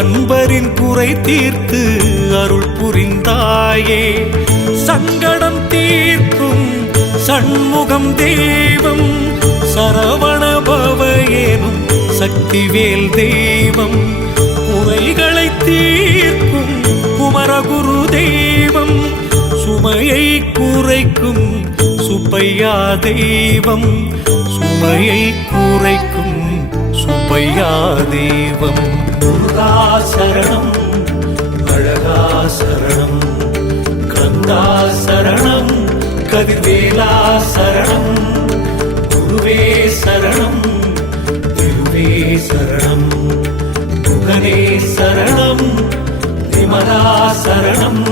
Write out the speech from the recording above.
அன்பரின் குறை தீர்த்து அருள் புரிந்தாயே. சங்கடம் தீர்க்கும் சண்முகம் தெய்வம், சரவண பவ எனும் சக்திவேல் தெய்வம், குறைகளை தீர்க்கும் குமரகுரு தெய்வம், சுமையை குறைக்கும் சுப்பையா தெய்வம், சுமையை குறைக்கும் சுப்பையா தெய்வம். முருகா சரணம், அழகா சரணம், கந்தா சரணம், கதிர்வேலா சரணம், குருவே சரணம், திருவே சரணம், குகனே சரணம், விமலா சரணம்.